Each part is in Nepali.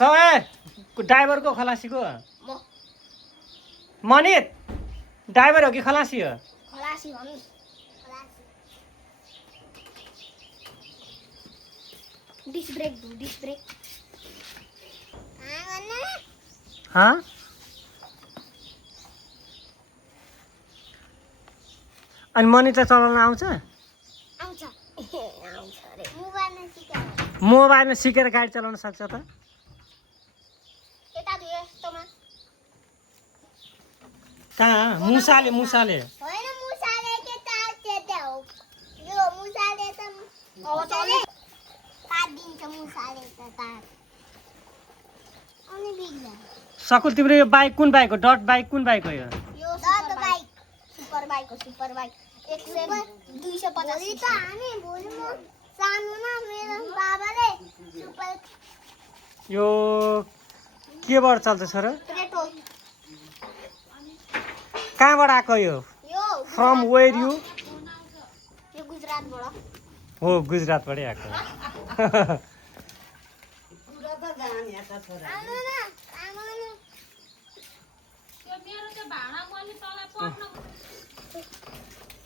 सबै ड्राइभरको खलासीको मनित ड्राइभर हो कि खलासी हो? खलासी भन्नु डिस्क ब्रेक हाँ अनि मनितलाई चलाउन आउँछ? आउँछ अरे मोबाइलमा सिकेर गाडी चलाउन सक्छ त? यता दिए यस्तोमा कहाँ मुसाले होइन मुसाले के तार चेते हो यो मुसाले त तार दिन्छ मुसाले त तार अनि बिग्ला सकुल तिम्रो यो बाइक कुन बाइक हो? डट बाइक कुन बाइक हो यो? यो डट बाइक सुपर बाइक 250 त हामी भोलि म सानो न मेरो बाबाले सुपर यो केबाट चल्दैछ र? पेट्रोल कहाँबाट आएको यो? From where you? यो गुजरातबाट हो गुजरातबाटै आएको।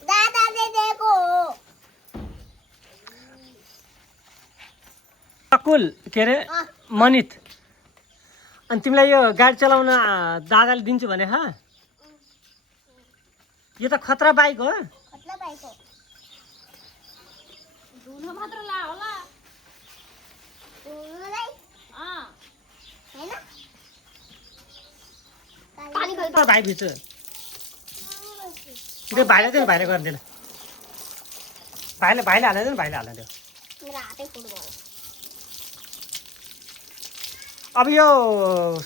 दादाले दिएको हो सकुल के अरे मनित अनि तिमीलाई यो गाडी चलाउन दादाले दिन्छु भने हा? यो त खतरा बाइक हो। खतरा बाइक हो धुलो मात्र ला होला धुलोलाई हैन पानी खै त भाइ भित्र त्यो भाइले गर्दैन भाइले हाल्दैन भाइले हाल्दैन त्यो मेरो हातै फुट्यो अब यो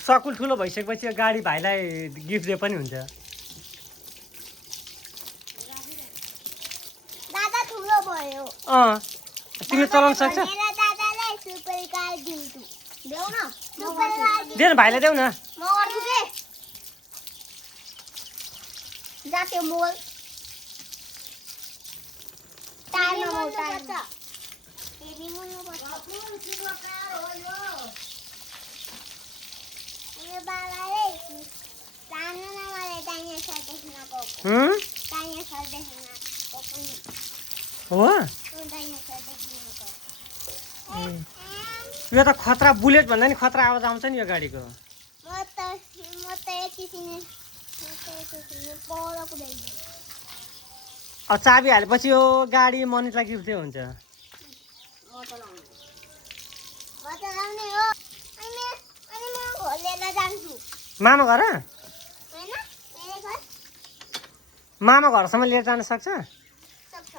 सकुल ठुलो भइसकेपछि यो गाडी भाइलाई गिफ्ट दिए पनि हुन्छ। दादा ठुलो भयो तिमीले चलाउन सक्छ? मेरो दादालाई सुपर कार दिन्छु देऊ न सुपर कार दे न भाइलाई देऊ न। म गर्छु के जाते मोल टाइममा मोल टाइम एनी मोल पर्छ मेरो बाबाले सानो न मलाई डाइनोसर देख्नको डाइनोसर देख्नको पनि हो डाइनोसर देख्नको यो त खतरा बुलेट भन्दा नि खतरा आवाज आउँछ नि यो गाडीको। म त एकछिन पौडको देख्छु अब चाबी हालेपछि यो गाडी मनितलाई गिफ्ट दिए हुन्छ। म चलाउने हो अनि म घोलेर जान्छु मामा घर हैन मेरो घर मामा घरसम्म लिएर जान सक्छ? सक्छ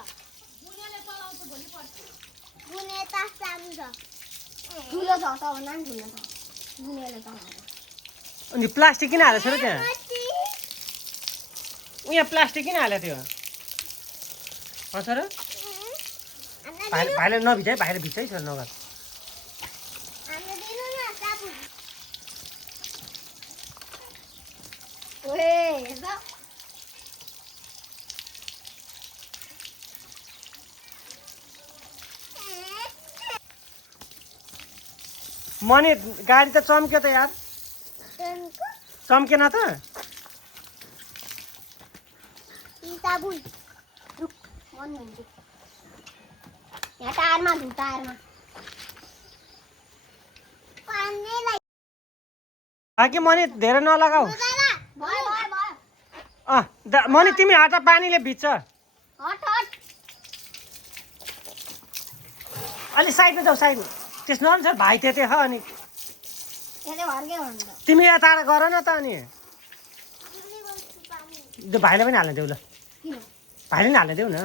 बुने त सानो छ ठुलो छ सबभन्दा पनि ठुलो छ बुनेले चलाउँछ अनि प्लास्टिक किन हालेको छ र त्यहाँ? यहाँ प्लास्टिक किन हालेको थियो? सर भाइले नभिजाइ भाइले भित्रै छ नगर। हाम्रो दिनु न साबु ओए हेर्दा मनि गाडी त चम्क्यो त यार चम्केन त? साबुन रुक मन हुन्छ यहाँ टायरमा धु टायरमा पानीलाई बाँकी मनि धेरै नलगाऊ। भयो मनि तिमी हट पानीले भिज्छ। हट अलि साइडमा जाऊ साइडमा त्यस नअनुसार भाइ त्यतै ह अनि यसले भर्के हुन्छ तिमी यता गर न त अनि त्यो भाइलाई पनि हाल्न देऊ ल किन भाइले पनि हाल्न देऊ न।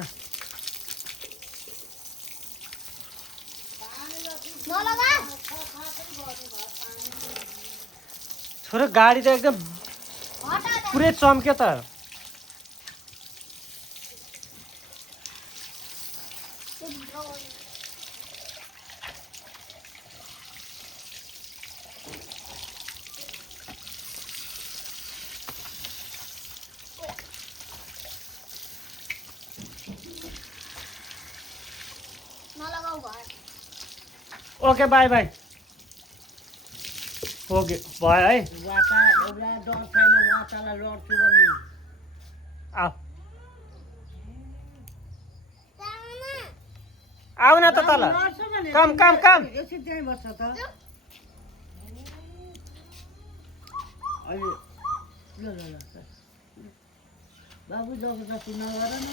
नलगा छोरो गाडी त एकदम पुरै चम्क्यो त। नलगाऊ घर ओके बाई बाई। ओके भयो है वाता एउटा डर छैन वातालाई लड्छु भन्ने आऊ आऊ न त तल लड्छु भने काम काम काम एकछिन त्यहीँ बस्छ त अहिले ल ल ल बाबु जबरजस्ती नगर न